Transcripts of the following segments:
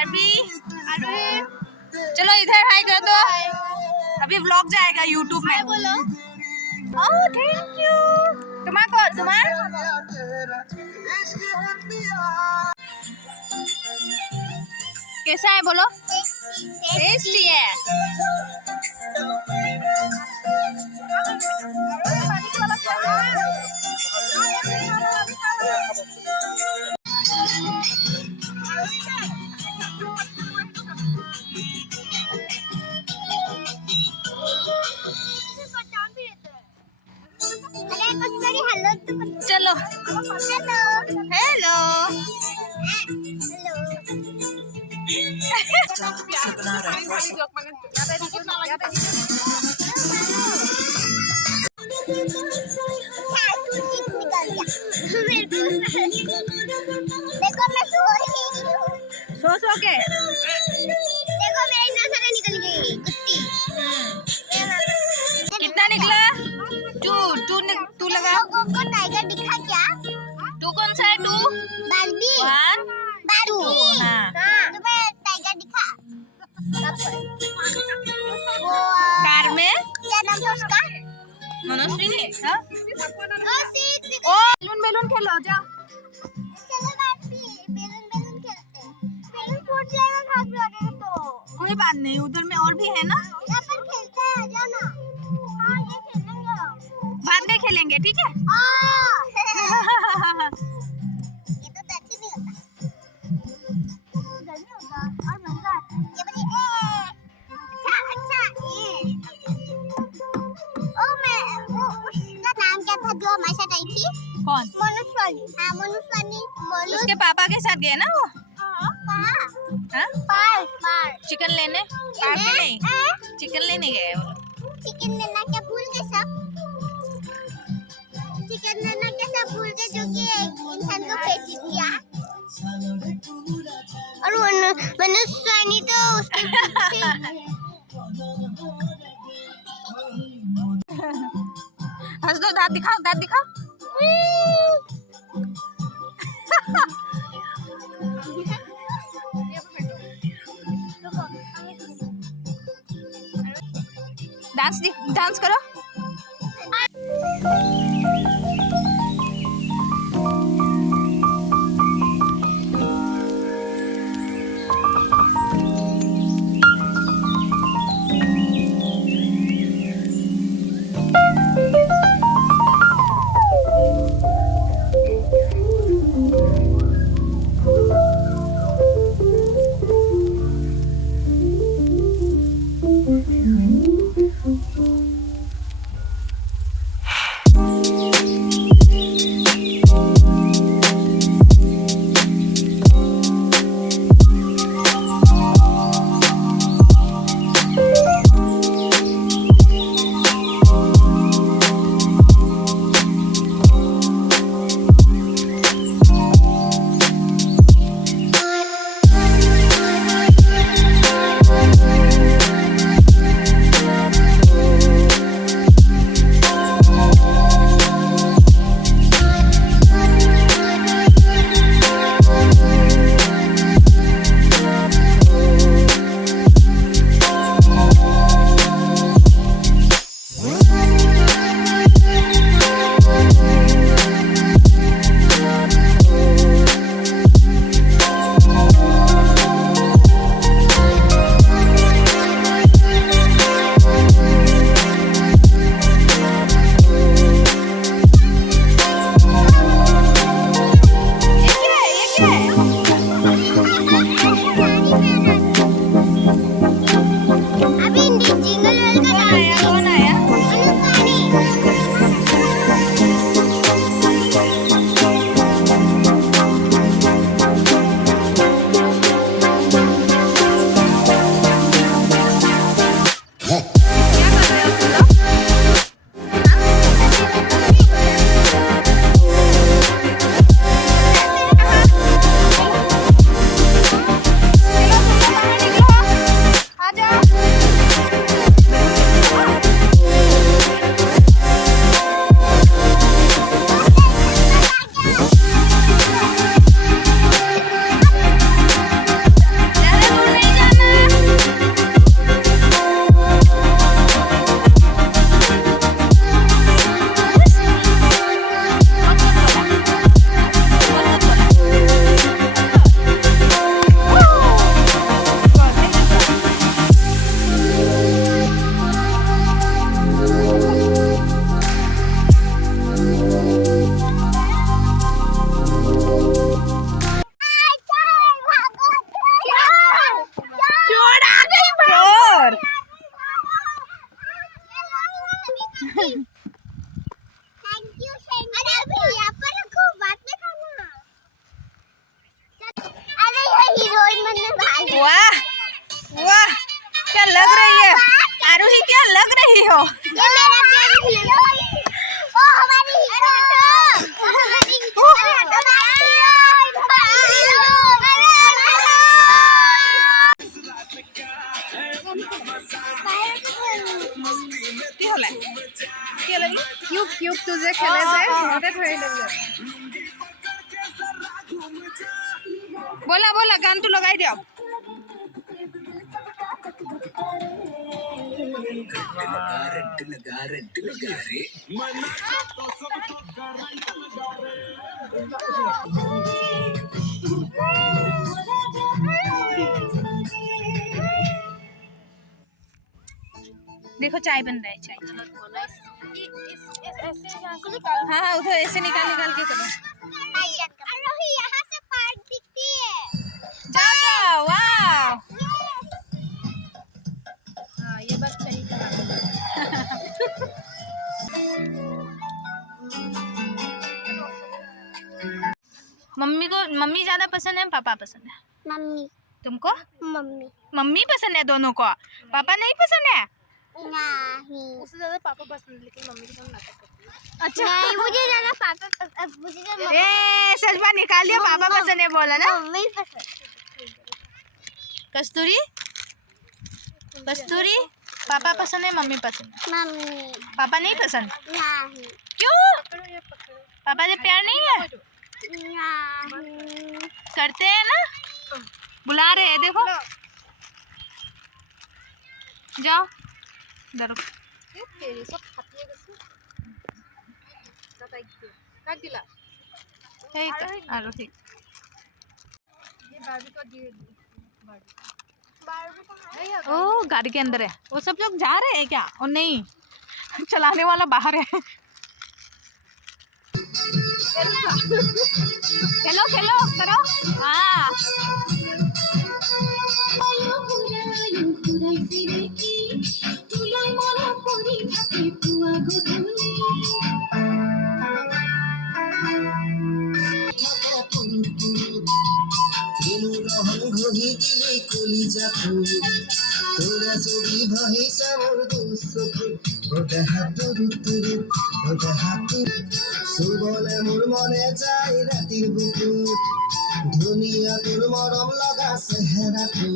RB चलो इधर हाय कर दो। अभी व्लॉग जाएगा यूट्यूब में। बोलो। Oh thank you. तुम्हारा कैसा है बोलो? टेस्टी है। चलो हेलो देखो मैं सो रही हूँ। सो के देखो मेरी नस निकल गई कुत्ती। कितना निकला? टू लगा। लोगों को टाइगर दिखा क्या? टू कौन सा है? To Barbie. 1 2 हाँ। तुम्हें टाइगर दिखा? वो कार में क्या नाम था उसका? मनोश्री ने हाँ? ओ बैलून खेलो जाओ। चलो बार्बी बैलून खेलते हैं। बैलून फूट जाएगा घास लगेगा तो। कोई बात नहीं, उधर में और भी है ना। यहाँ पर खेलते हैं, आ जाओ ना। हाँ ये खेलेंगे। बाद में खेलेंगे ठीक है। ये तो अच्छी नहीं होता। गर्मी होता और महंगा। ये बड़ी अच्छा ये। ओ मैं वो उसका नाम क्या था जो हमारे साथ आई थी? कौन? मनुष्वानी। हाँ मनुष्वानी। उसके पापा के साथ गए ना वो। कहाँ? हाँ? पार। चिकन लेने? पार्क में नहीं, चिकन लेने गए वो। चिकन लेना क्या भूल गए सब? चिकन लेना क्या सब भूल गए जो कि एक इंसान को बेच दिया? और मनुष्वानी तो उसके पीछे। हंस दो, दांत दिखाओ। डांस करो। क्या लग रही है आरोही, क्या लग रही हो? ये मेरा हीरो ओ हमारी हीरो हमारी কি হলে কি হলে কিউব কিউবটো যে খেলে যে ঘৰতে থৈ আহিলে। बोला बोला गान तो लगाई दियो। देखो चाय बन रहा है, चाय। हाँ हाँ उधर ऐसे निकाल निकाल के करो। यहाँ से पार्क दिखती है। जाओ जाओ, वाह। हाँ ये बात सही कहा। मम्मी ज्यादा पसंद है पापा पसंद है? मम्मी। तुमको? मम्मी। मम्मी पसंद है दोनों को, पापा नहीं पसंद है? नहीं। उससे ज्यादा पापा पसंद है, लेकिन मम्मी के साथ नाटक करती है। अच्छा नहीं, मुझे ज्यादा पापा मुझे ज्यादा ए सजमा निकाल दिया, पापा पसंद है बोला ना। मम्मी पसंद। कस्तूरी कस्तूरी पापा पसंद है मम्मी पसंद है? मम्मी। पापा नहीं पसंद? नहीं। क्यों? पापा से प्यार नहीं है? नहीं। करते हैं ना, बुला रहे हैं देखो। जाओ इधर। तेरी सब खाती है कैसे? काट दिला। ठीक है आरोही। ये बारबी को दिए ओ गाड़ी के अंदर है, वो सब लोग जा रहे हैं क्या? और नहीं, चलाने वाला बाहर है। खेलो खेलो करो, हाँ। সুবলে মোৰ মনে যায় ৰাতিৰ বুকুত ধুনীয়া তোৰ মৰম লগা চেহেৰাটো।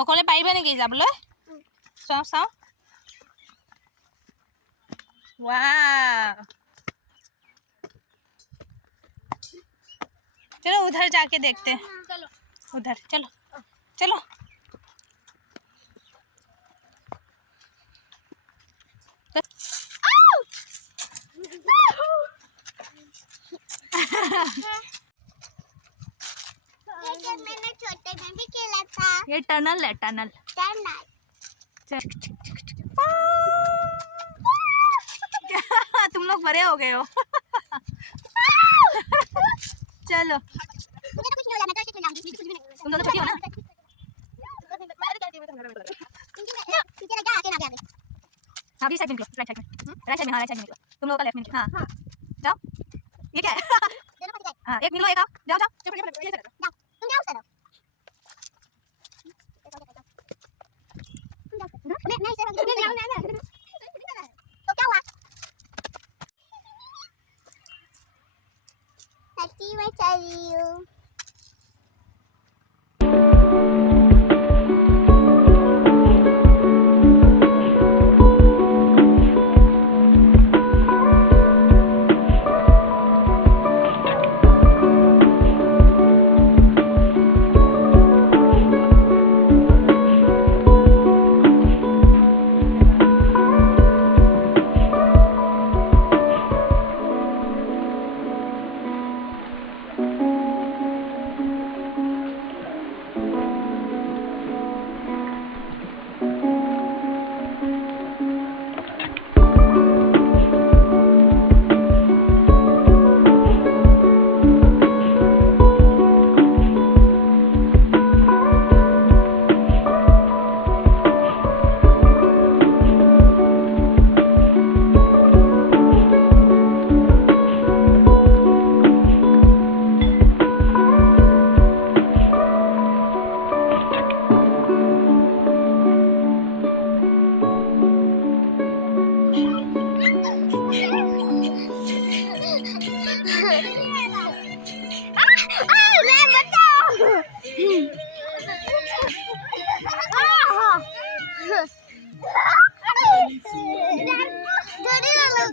অকলে পাৰিবা নেকি যাবলৈ? চাওঁ চাওঁ। वाह, चलो उधर जाके देखते हैं। चलो उधर चलो चलो। मैंने छोटे में भी खेला था। ये टनल है, टनल। तुम लोग बड़े हो गए हो। चलो मुझे तो कुछ नहीं हो रहा, मैं तो ऐसे खेल रही हूं, कुछ भी नहीं। तुम दोनों छोटी हो ना? पीछे लग जा, आगे ना आगे। हाँ बीच साइड में निकलो, राइट साइड में। राइट साइड में, हाँ राइट साइड में निकलो। तुम लोगों का लेफ्ट में निकलो। हाँ जाओ। ये क्या है? दोनों पास जाए। हाँ एक निकलो, एक आओ, जाओ जाओ। जाओ, तुम जाओ सर। मैं इसे तो क्या हुआ? मैं चल रही हूँ। ले बचाओ डरी वाला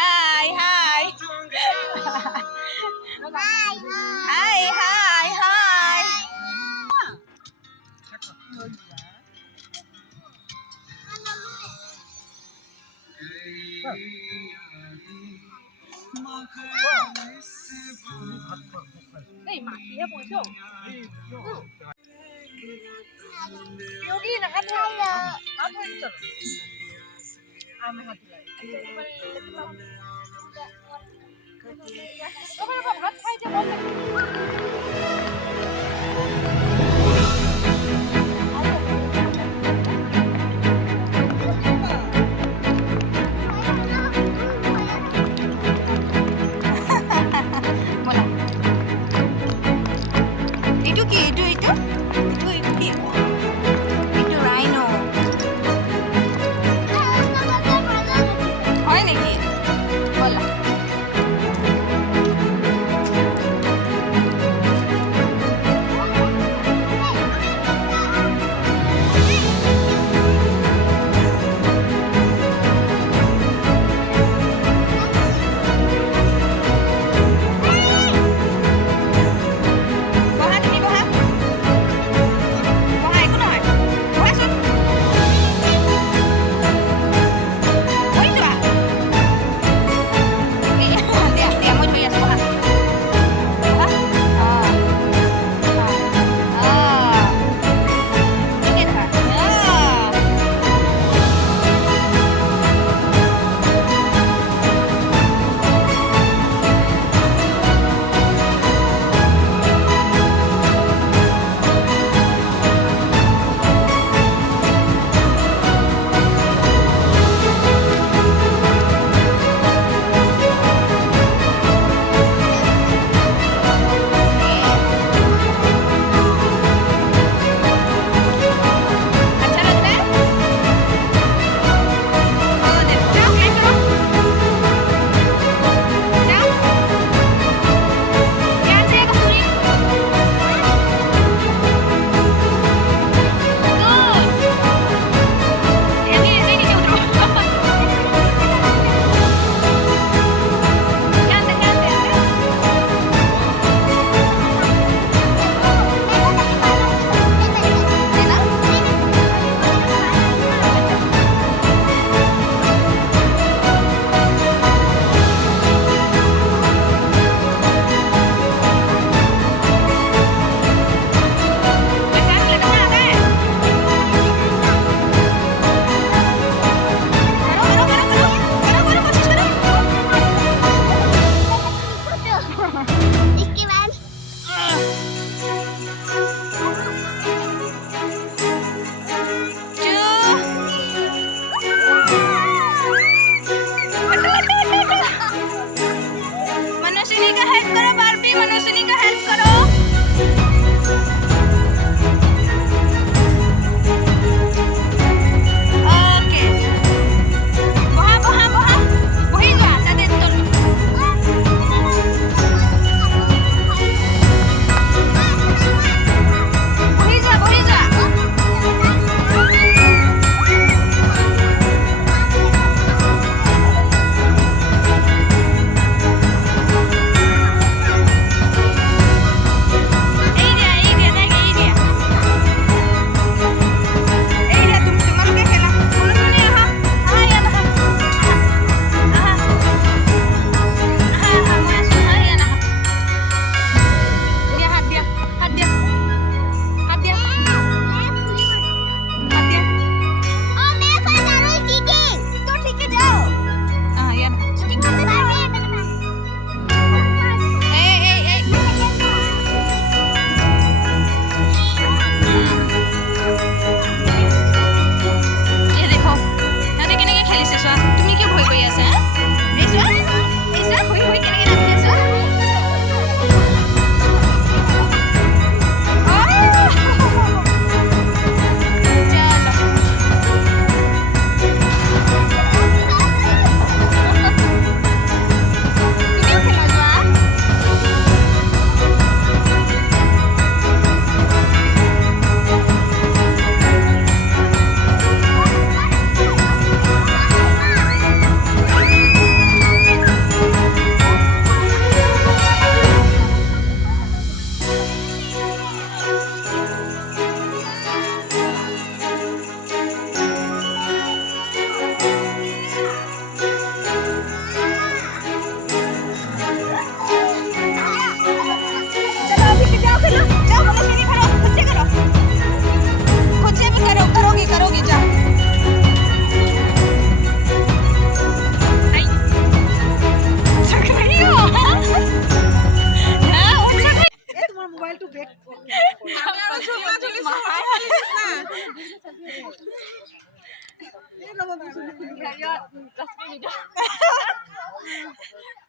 Hi, hi. Hi, hi, hi. नहीं माखी है पूछो 여기 나가자 앞에 있어 आमे हाथ लाए तो मैं बहुत खाई जब Mola. Itu ki, itu ki. Itu rhino. Hoy neki. Mola.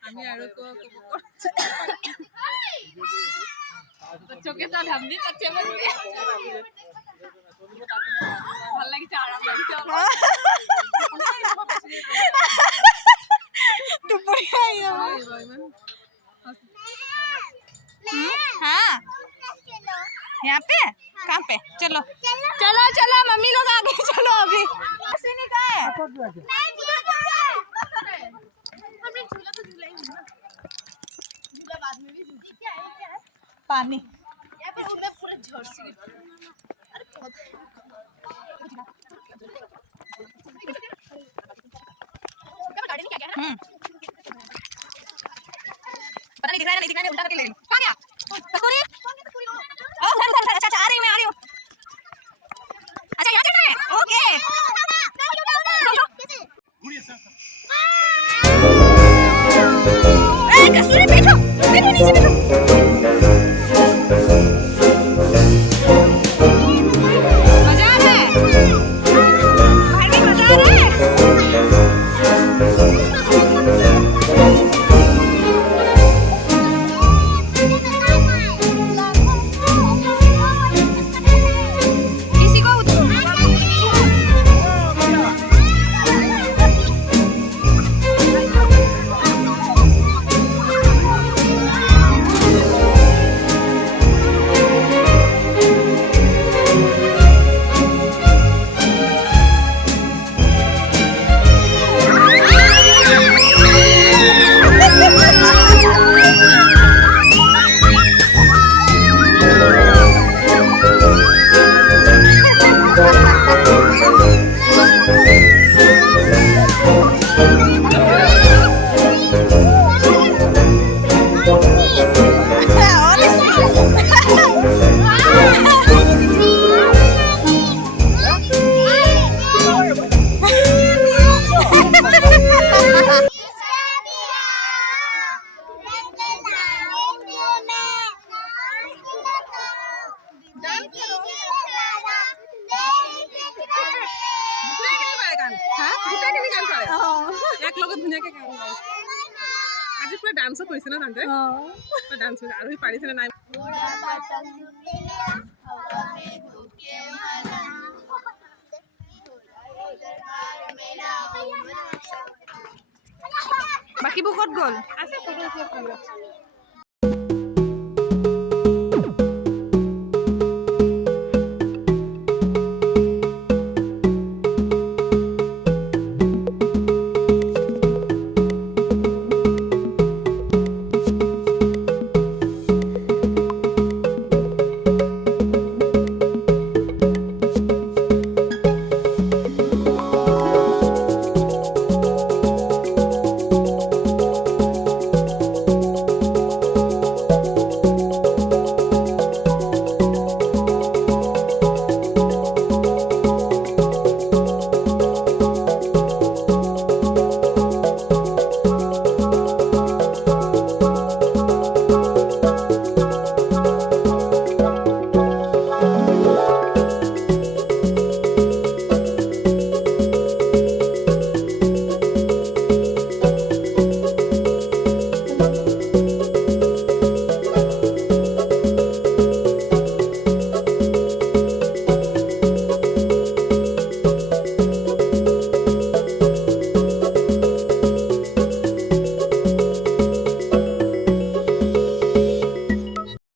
আমি আৰু बच्चों के साथ हम भी बच्चे बन गए ভাল লাগিছে আরাম লাগিছে दुपहिया हाँ यहाँ पे कहाँ पे चलो चलो चलो मम्मी लोग आगे चलो अभी नहीं कहाँ है हमने झूला तो झूला ही नहीं ना झूला बाद में भी झूलती क्या है पानी यहाँ पे उनमें पूरा झरसी अरे बहुत गाड़ी में क्या क्या है पता नहीं दिख रहा है नहीं दिख रहा है उल्टा करके ले रही हूँ कहाँ गया कस्तूरी ओ उधर उधर अच्छा अच्छा आ रही हूँ मैं आ रही हूँ अच्छा यहाँ चढ़ना है ओके कस्तूरी बैठो बैठो नीचे बैठो मजा आ रहा है भाई भी मजा आ रहा है किसी को এক লগত ধুনীয়াকে গান গায় আজি পুৰা ডান্সো কৰিছে না তান্তে ডান্স আৰু পাৰিছে না নাই বাকীবোৰ ক'ত গ'ল আছে